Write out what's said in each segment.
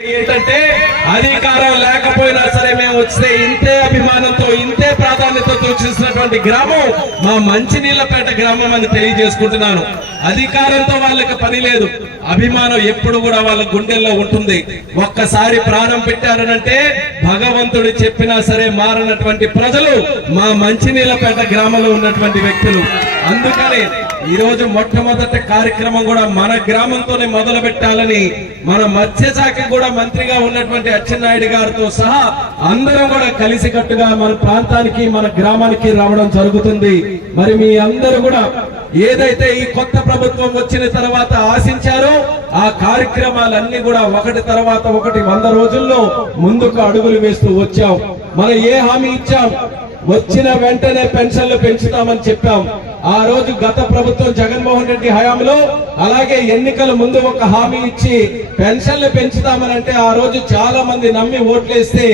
ఏంటంటే అధికారం లేకపోయినా సరే మేము వస్తే ఇంతే అభిమానంతో ఇంతే ప్రాధాన్యతతో చూసినటువంటి గ్రామం మా మంచినీళ్ళపేట గ్రామం అని తెలియజేసుకుంటున్నాను. అధికారంతో వాళ్ళకి పని లేదు. అభిమానం ఎప్పుడు కూడా వాళ్ళ గుండెల్లో ఉంటుంది. ఒక్కసారి ప్రాణం పెట్టారనంటే భగవంతుడు చెప్పినా సరే మారనటువంటి ప్రజలు మా మంచినీళ్ళపేట గ్రామంలో ఉన్నటువంటి వ్యక్తులు. అందుకని ఈ రోజు మొట్టమొదటి కార్యక్రమం కూడా మన గ్రామంతోనే మొదలు పెట్టాలని మన మత్స్యశాఖ కూడా మంత్రిగా ఉన్నటువంటి అచ్చెన్నాయుడు గారితో సహా అందరం కూడా కలిసికట్టుగా మన ప్రాంతానికి మన గ్రామానికి రావడం జరుగుతుంది. మరి మీ అందరూ కూడా ఏదైతే ఈ కొత్త ప్రభుత్వం వచ్చిన తర్వాత ఆశించారో ఆ కార్యక్రమాలన్నీ కూడా ఒకటి తర్వాత ఒకటి వంద రోజుల్లో ముందుకు అడుగులు వేస్తూ వచ్చాం. మనం ఏ హామీ ఇచ్చాం? వచ్చిన వెంటనే పెన్షన్లు పెంచుతామని చెప్పాం. ఆ రోజు గత ప్రభుత్వం జగన్మోహన్ రెడ్డి హయాంలో అలాగే ఎన్నికల ముందు ఒక హామీ ఇచ్చి పెన్షన్లు పెంచుతామని అంటే ఆ రోజు చాలా మంది నమ్మి ఓట్లేస్తే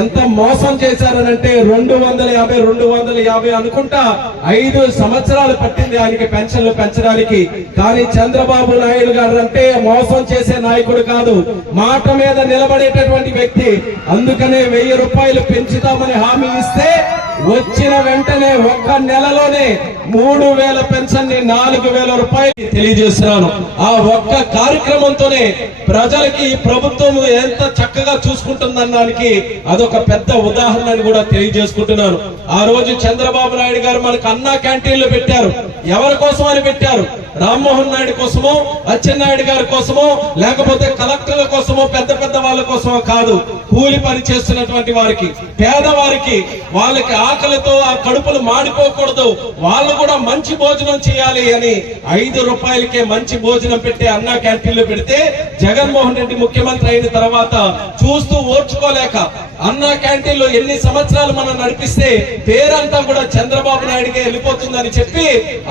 ఎంత మోసం చేశారనంటే రెండు వందల యాభై రెండు వందల యాభై అనుకుంటా ఐదు సంవత్సరాలు పట్టింది ఆయనకి పెన్షన్లు పెంచడానికి. కానీ చంద్రబాబు నాయుడు గారు అంటే మోసం చేసే నాయకుడు కాదు. మాట మీద నిలబడేటటువంటి వ్యక్తి. అందుకనే వెయ్యి రూపాయలు పెంచుతామని హామీ ఇస్తే వచ్చిన వెంటనే ఒక్క నెలలోనే మూడు వేల పెన్షన్ని నాలుగు వేల రూపాయలు తెలియజేస్తున్నాను. ఆ ఒక్క కార్యక్రమంతోనే ప్రజలకి ప్రభుత్వం ఎంత చక్కగా చూసుకుంటుందనడానికి అదొక పెద్ద ఉదాహరణ అని కూడా తెలియజేసుకుంటున్నాను. ఆ రోజు చంద్రబాబు నాయుడు గారు మనకు అన్నా క్యాంటీన్లు పెట్టారు. ఎవరి కోసం అని పెట్టారు. రామ్మోహన్ నాయుడు కోసమో అచ్చెన్నాయుడు గారి కోసమో లేకపోతే కలెక్టర్ల కోసమో పెద్ద పెద్ద వాళ్ళ కోసమో కాదు. కూలి పని చేస్తున్నటువంటి వారికి పేదవారికి వాళ్ళకి ఆకలితో ఆ కడుపులు మాడిపోకూడదు. వాళ్ళు కూడా మంచి భోజనం చేయాలి అని ఐదు రూపాయలకే మంచి భోజనం పెట్టి అన్నా క్యాంటీన్లు పెడితే జగన్మోహన్ రెడ్డి ముఖ్యమంత్రి అయిన తర్వాత చూస్తూ ఓర్చుకోలేక అన్నా క్యాంటీన్లో ఎన్ని సంవత్సరాలు మనం నడిపిస్తే పేరంతా కూడా చంద్రబాబు నాయుడుకే వెళ్ళిపోతుందని చెప్పి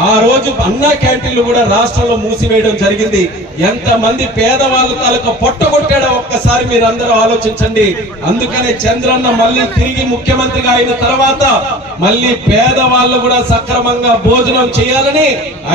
ఆ రోజు అన్నా క్యాంటీన్లు కూడా రాష్ట్రంలో మూసివేయడం జరిగింది. ఎంత మంది పేదవాళ్ళ తాలూకా పొట్టగొట్టాడో ఒక్కసారి మీరు అందరూ ఆలోచించండి. అందుకనే చంద్రన్న మళ్ళీ తిరిగి ముఖ్యమంత్రిగా అయిన తర్వాత మళ్ళీ పేదవాళ్ళు కూడా సక్రమంగా భోజనం చేయాలని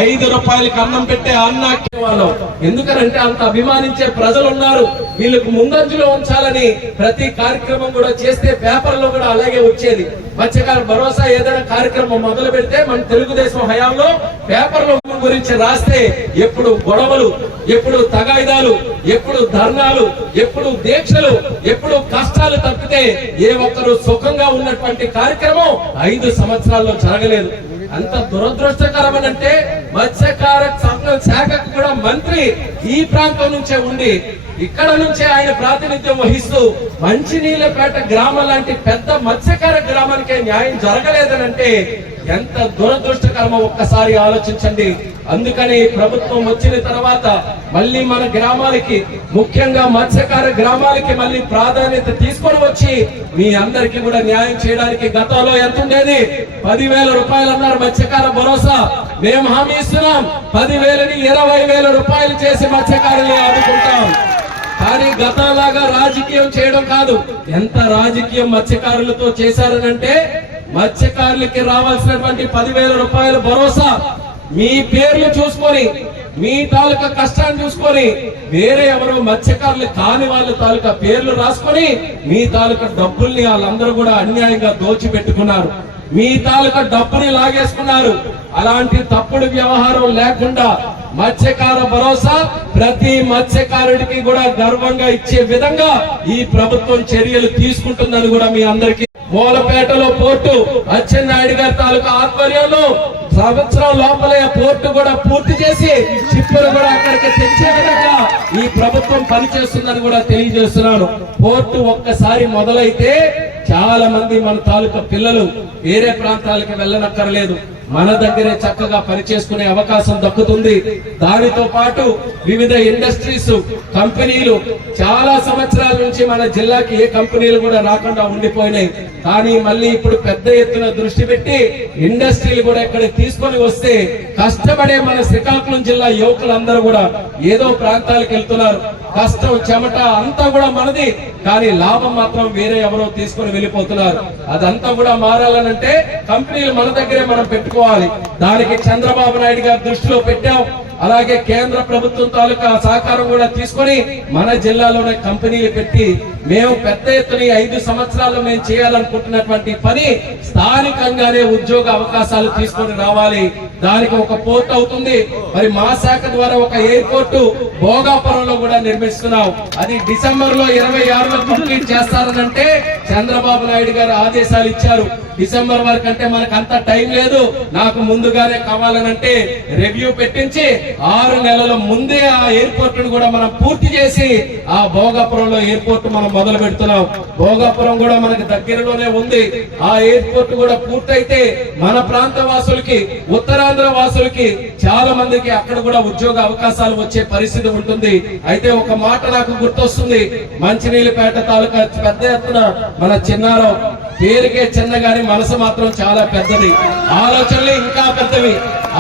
ఐదు రూపాయలకి అన్నం పెట్టే అన్నా వాళ్ళం ఎందుకనంటే అంత అభిమానించే ప్రజలు ఉన్నారు వీళ్ళకు ముందంజలో ఉంచాలని ప్రతి కార్యక్రమం కూడా చేస్తే పేపర్లో కూడా అలాగే వచ్చేది. మత్స్యకార భరోసా ఏదైనా కార్యక్రమం మొదలు పెడితే మన తెలుగుదేశం హయాంలో పేపర్లో గురించి రాస్తే ఎప్పుడు గొడవలు ఎప్పుడు తగాయిదాలు ఎప్పుడు ధర్నాలు ఎప్పుడు దీక్షలు ఎప్పుడు కష్టాలు తప్పితే ఏ ఒక్కరు సుఖంగా ఉన్నటువంటి కార్యక్రమం ఐదు సంవత్సరాల్లో జరగలేదు. అంత దురదృష్టకరమని అంటే మత్స్యకార సంఘం శాఖకు కూడా మంత్రి ఈ ప్రాంతం నుంచే ఉండి ఇక్కడ నుంచే ఆయన ప్రాతినిధ్యం వహిస్తూ మంచినీళ్ళపేట గ్రామం లాంటి పెద్ద మత్స్యకార గ్రామానికే న్యాయం జరగలేదనంటే ఎంత దురదృష్టకరమో ఒక్కసారి ఆలోచించండి. అందుకని ప్రభుత్వం వచ్చిన తర్వాత మళ్ళీ మన గ్రామాలకి ముఖ్యంగా మత్స్యకార గ్రామాలకి మళ్ళీ ప్రాధాన్యత తీసుకొని వచ్చి మీ అందరికి కూడా న్యాయం చేయడానికి గతంలో ఎంత ఉండేది? పదివేల రూపాయలు అన్నారు మత్స్యకార భరోసా. మేము హామీ ఇస్తున్నాం. పదివేలని ఇరవై వేల రూపాయలు చేసి మత్స్యకారులు ఆదుకుంటాం. కానీ గతంలాగా రాజకీయం చేయడం కాదు. ఎంత రాజకీయం మత్స్యకారులతో చేశారనంటే మత్స్యకారులకి రావాల్సినటువంటి పదివేల రూపాయల భరోసా. మీ పేర్లు చూసుకొని మీ తాలూకా కష్టాన్ని చూసుకొని వేరే ఎవరో మత్స్యకారులు కాని వాళ్ళ తాలూకా పేర్లు రాసుకొని మీ తాలూకా డబ్బుల్ని వాళ్ళందరూ కూడా అన్యాయంగా దోచిపెట్టుకున్నారు. మీ తాలూకా డబ్బుని లాగేసుకున్నారు. అలాంటి తప్పుడు వ్యవహారం లేకుండా మత్స్యకార భరోసా ప్రతి మత్స్యకారుడికి కూడా గర్వంగా ఇచ్చే విధంగా ఈ ప్రభుత్వం చర్యలు తీసుకుంటుందని కూడా మీ అందరికీ మూలపేటలో పోర్టు అచ్చెన్నాయుడు గారి తాలూకా ఆధ్వర్యంలో సంవత్సరం లోపలే పోర్టు కూడా పూర్తి చేసి షిప్పులు కూడా అక్కడికి తెచ్చే విధంగా ఈ ప్రభుత్వం పనిచేస్తుందని కూడా తెలియజేస్తున్నాను. పోర్టు ఒక్కసారి మొదలైతే చాలా మంది మన తాలూకా పిల్లలు వేరే ప్రాంతాలకు వెళ్ళనక్కర్లేదు. మన దగ్గరే చక్కగా పనిచేసుకునే అవకాశం దక్కుతుంది. దానితో పాటు వివిధ ఇండస్ట్రీస్ కంపెనీలు చాలా సంవత్సరాల నుంచి మన జిల్లాకి ఏ కంపెనీలు కూడా రాకుండా ఉండిపోయినాయి. కానీ మళ్ళీ ఇప్పుడు పెద్ద ఎత్తున దృష్టి పెట్టి ఇండస్ట్రీలు కూడా ఇక్కడ తీసుకొని వస్తే కష్టపడే మన శ్రీకాకుళం జిల్లా యువకులందరూ కూడా ఏదో ప్రాంతాలకు వెళ్తున్నారు. కష్టం చెమట అంతా కూడా మనది. కానీ లాభం మాత్రం వేరే ఎవరో తీసుకొని వెళ్ళిపోతున్నారు. అదంతా కూడా మారాలనంటే కంపెనీలు మన దగ్గరే మనం పెట్టుకోవాలి దానికి చంద్రబాబు నాయుడు గారి దృష్టిలో పెట్టాం. అలాగే కేంద్ర ప్రభుత్వం తాలూకా సహకారం కూడా తీసుకొని మన జిల్లాలోనే కంపెనీలు పెట్టి మేము పెద్ద ఎత్తున ఐదు సంవత్సరాలు మేము చేయాలనుకుంటున్నటువంటి పని స్థానికంగానే ఉద్యోగ అవకాశాలు తీసుకొని రావాలి. దానికి ఒక పోర్ట్ అవుతుంది. మరి మా శాఖ ద్వారా ఒక ఎయిర్పోర్ట్ భోగాపురంలో కూడా నిర్మిస్తున్నాం. అది డిసెంబర్లో ఇరవై ఆరులో కంప్లీట్ చేస్తారనంటే చంద్రబాబు నాయుడు గారు ఆదేశాలు ఇచ్చారు. డిసెంబర్ వరకు అంటే మనకు అంత టైం లేదు. నాకు ముందుగానే కావాలనంటే రివ్యూ పెట్టించి ఆరు నెలల ముందే ఆ ఎయిర్పోర్ట్ను కూడా మనం పూర్తి చేసి ఆ భోగాపురంలో ఎయిర్పోర్ట్ మనం మొదలు పెడుతున్నాం. భోగాపురం కూడా మనకి దగ్గరలోనే ఉంది. ఆ ఎయిర్పోర్ట్ కూడా పూర్తయితే మన ప్రాంత వాసులకి ఉత్తరాంధ్ర వాసులకి చాలా మందికి అక్కడ కూడా ఉద్యోగ అవకాశాలు వచ్చే పరిస్థితి ఉంటుంది. అయితే ఒక మాట నాకు గుర్తొస్తుంది. మంచినీళ్ళపేట తాలూకా పెద్ద ఎత్తున మన చిన్నారావు పేరుకే చిన్న గాని మనసు మాత్రం చాలా పెద్దది. ఆలోచనలు ఇంకా పెద్దవి.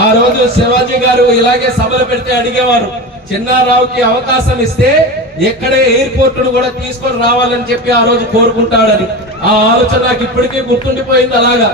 ఆ రోజు శివాజీ గారు ఇలాగే సభలు పెడితే అడిగేవారు చిన్నారావుకి అవకాశం ఇస్తే ఎక్కడే ఎయిర్పోర్ట్ను కూడా తీసుకొని రావాలని చెప్పి ఆ రోజు కోరుకుంటాడని. ఆ ఆలోచన నాకు ఇప్పటికీ గుర్తుండిపోయింది అలాగా.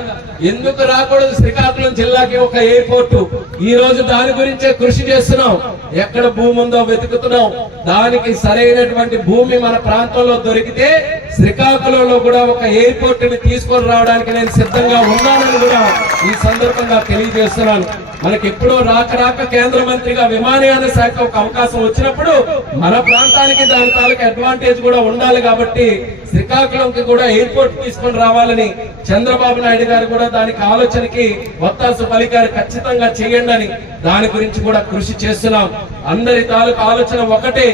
ఎందుకు రాకూడదు శ్రీకాకుళం జిల్లాకి ఒక ఎయిర్పోర్ట్? ఈ రోజు దాని గురించే కృషి చేస్తున్నాం. ఎక్కడ భూమి ఉందో వెతుకుతున్నాం. దానికి సరైనటువంటి భూమి మన ప్రాంతంలో దొరికితే శ్రీకాకుళంలో కూడా ఒక ఎయిర్పోర్ట్ని తీసుకొని రావడానికి నేను సిద్ధంగా ఉన్నానని కూడా ఈ సందర్భంగా తెలియజేస్తున్నాను. మనకి ఎప్పుడో రాక రాక కేంద్ర మంత్రిగా విమానయాన శాఖ ఒక అవకాశం వచ్చినప్పుడు మన ప్రాంతానికి దాని తాలూకు అడ్వాంటేజ్ కూడా ఉండాలి కాబట్టి శ్రీకాకుళంకి కూడా ఎయిర్పోర్ట్ తీసుకొని రావాలని చంద్రబాబు నాయుడు గారు కూడా దానికి ఆలోచనకి వత్తాసు పలికారు. ఖచ్చితంగా చేయండి అని దాని గురించి కూడా కృషి చేస్తున్నాం. అందరి తాలూకు ఆలోచన ఒకటే.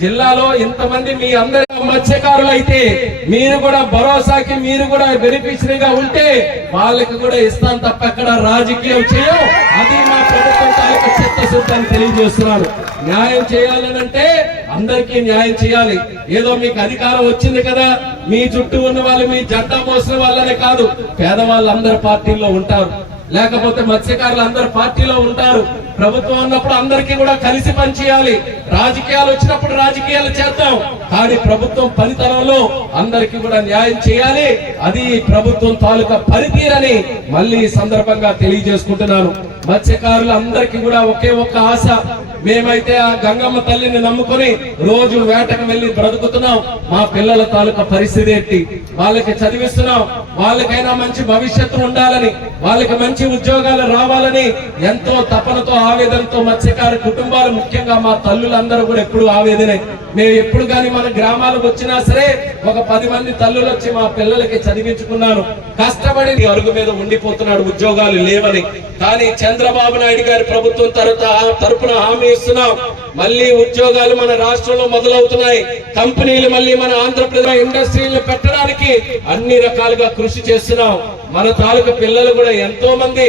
జిల్లాలో ఇంతమంది మీ అందరి మత్స్యకారులు అయితే మీరు కూడా భరోసాకి మీరు కూడా బెనిఫిషరీగా ఉంటే వాళ్ళకి కూడా ఇస్తాం తప్ప అక్కడ రాజకీయం చేయం అది మా ప్రభుత్వం తాలూకు చిత్తశుద్ధాన్ని తెలియజేస్తున్నాను న్యాయం చేయాలనంటే అందరికీ న్యాయం చేయాలి. ఏదో మీకు అధికారం వచ్చింది కదా మీ చుట్టూ ఉన్న వాళ్ళు మీ జెండా మోసిన వాళ్ళనే కాదు పేదవాళ్ళు అందరి పార్టీల్లో ఉంటారు. లేకపోతే మత్స్యకారులు అందరు పార్టీలో ఉంటారు. ప్రభుత్వం ఉన్నప్పుడు అందరికీ కూడా కలిసి పనిచేయాలి. రాజకీయాలు వచ్చినప్పుడు రాజకీయాలు చేద్దాం. కానీ ప్రభుత్వం పనితనంలో అందరికీ కూడా న్యాయం చేయాలి. అది ప్రభుత్వం తాలూకా పనితీరని మళ్ళీ సందర్భంగా తెలియజేసుకుంటున్నాను. మత్స్యకారులు అందరికీ కూడా ఒకే ఒక్క ఆశ మేమైతే ఆ గంగమ్మ తల్లిని నమ్ముకొని రోజు వేటకు వెళ్ళి బ్రతుకుతున్నాం. మా పిల్లల తాలూకా పరిస్థితి ఏంటి? వాళ్ళకి చదివిస్తున్నాం. వాళ్ళకైనా మంచి భవిష్యత్తు ఉండాలని వాళ్ళకి మంచి ఉద్యోగాలు రావాలని ఎంతో తపనతో ఆవేదనతో మత్స్యకారు కుటుంబాలు ముఖ్యంగా మా తల్లులందరూ కూడా ఎప్పుడు ఆవేదనే. మేము ఎప్పుడు కానీ మన గ్రామాలకు వచ్చినా సరే ఒక పది మంది తల్లులు వచ్చి మా పిల్లలకి చదివించుకున్నాను కష్టపడి నీ అరుగు మీద ఉండిపోతున్నాడు ఉద్యోగాలు లేవని. కానీ చంద్రబాబు నాయుడు గారి ప్రభుత్వం తరఫున తరపున హామీ చూస్తున్నాం. మళ్ళీ ఉద్యోగాలు మన రాష్ట్రంలో మొదలవుతున్నాయి. కంపెనీలు మళ్ళీ మన ఆంధ్రప్రదేశ్ ఇండస్ట్రీలు పెట్టడానికి అన్ని రకాలుగా కృషి చేస్తున్నాం. మన తాలూకు పిల్లలు కూడా ఎంతో మంది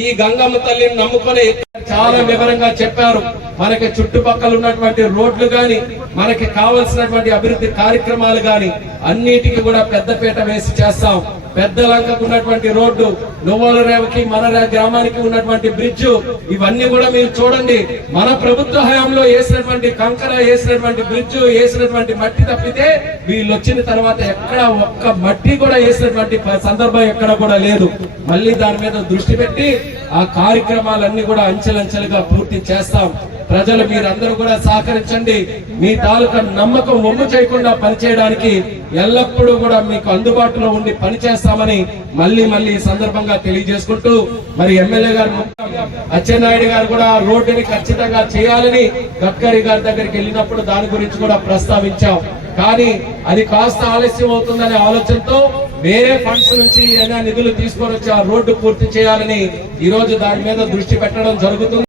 ఈ గంగమ్మ తల్లిని నమ్ముకొని చాలా వివరంగా చెప్పారు. మనకి చుట్టుపక్కల ఉన్నటువంటి రోడ్లు గాని మనకి కావలసినటువంటి అభివృద్ధి కార్యక్రమాలు గాని అన్నిటికీ కూడా పెద్దపీట వేసి చేస్తాం. పెద్ద లంకకు ఉన్నటువంటి రోడ్డు నువ్వుల రేవకి మన గ్రామానికి ఉన్నటువంటి బ్రిడ్జ్ ఇవన్నీ కూడా మీరు చూడండి. మన ప్రభుత్వ హయాంలో వేసినటువంటి కంకర వేసినటువంటి బ్రిడ్జ్ వేసినటువంటి మట్టి తప్పితే వీళ్ళు వచ్చిన తర్వాత ఎక్కడ ఒక్క మట్టి కూడా వేసినటువంటి సందర్భం ఎక్కడ కూడా లేదు. మళ్ళీ దాని మీద దృష్టి పెట్టి ఆ కార్యక్రమాలన్నీ కూడా అంచెలంచెలుగా పూర్తి చేస్తాం. ప్రజలు మీరందరూ కూడా సహకరించండి. మీ తాలూకా నమ్మకం ఒమ్ము చేయకుండా పనిచేయడానికి ఎల్లప్పుడూ కూడా మీకు అందుబాటులో ఉండి పనిచేస్తామని మళ్ళీ మళ్ళీ ఈ సందర్భంగా తెలియజేసుకుంటూ మరి ఎమ్మెల్యే గారు అచ్చెన్నాయుడు గారు కూడా రోడ్డుని ఖచ్చితంగా చేయాలని గడ్కరీ గారి దగ్గరికి వెళ్ళినప్పుడు దాని గురించి కూడా ప్రస్తావించాం. కానీ అది కాస్త ఆలస్యం అవుతుందనే ఆలోచనతో వేరే ఫండ్స్ నుంచి ఏదైనా నిధులు తీసుకొని వచ్చి ఆ రోడ్డు పూర్తి చేయాలని ఈ రోజు దాని మీద దృష్టి పెట్టడం జరుగుతుంది.